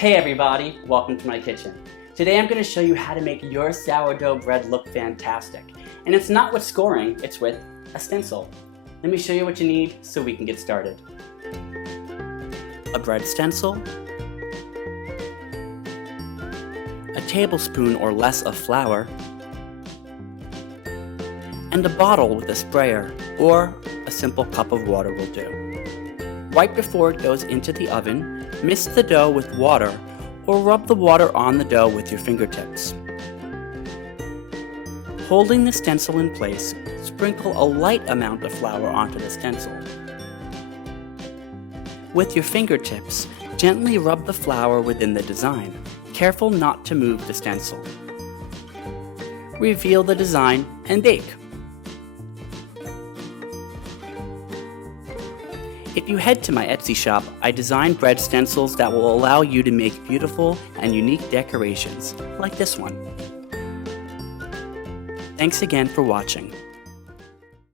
Hey everybody, welcome to my kitchen. Today I'm going to show you how to make your sourdough bread look fantastic. And it's not with scoring, it's with a stencil. Let me show you what you need so we can get started. A bread stencil, a tablespoon or less of flour, and a bottle with a sprayer, or a simple cup of water will do. Right before it goes into the oven, mix the dough with water or rub the water on the dough with your fingertips. Holding the stencil in place, sprinkle a light amount of flour onto the stencil. With your fingertips, gently rub the flour within the design, careful not to move the stencil. Reveal the design and bake. If you head to my Etsy shop, I designed bread stencils that will allow you to make beautiful and unique decorations, like this one. Thanks again for watching.